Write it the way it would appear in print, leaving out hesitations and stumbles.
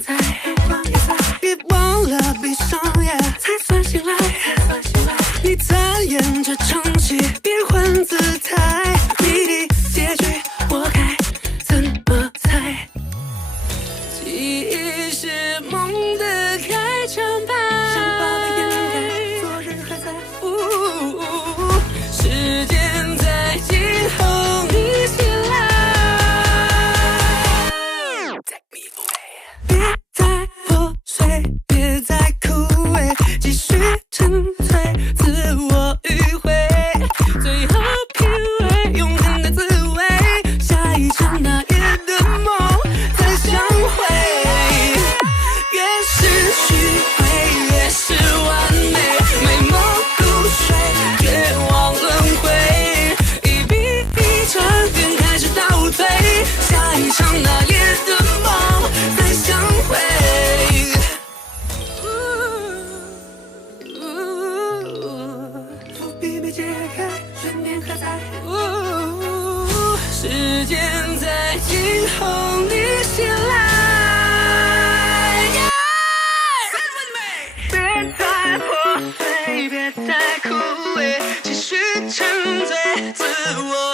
还在，别忘了闭上眼才算醒来。你赞演这场戏，别换姿态。谜底结局我该怎么猜？记忆是梦的开场白，想把它掩盖，昨日还在。时间在静候你醒来。Take me away， 别再破碎，别再枯萎，继续沉醉，自我迂回，最后品味永恒的滋味，下一场那夜的梦再相会。越是虚伪，越是完美，美梦入睡，绝望轮回，一笔一转便开始倒退，下一场那夜的梦再相会。伏笔没解开，悬念还在。时间在静候你醒来。别太破碎，别太枯萎，继续沉醉，自我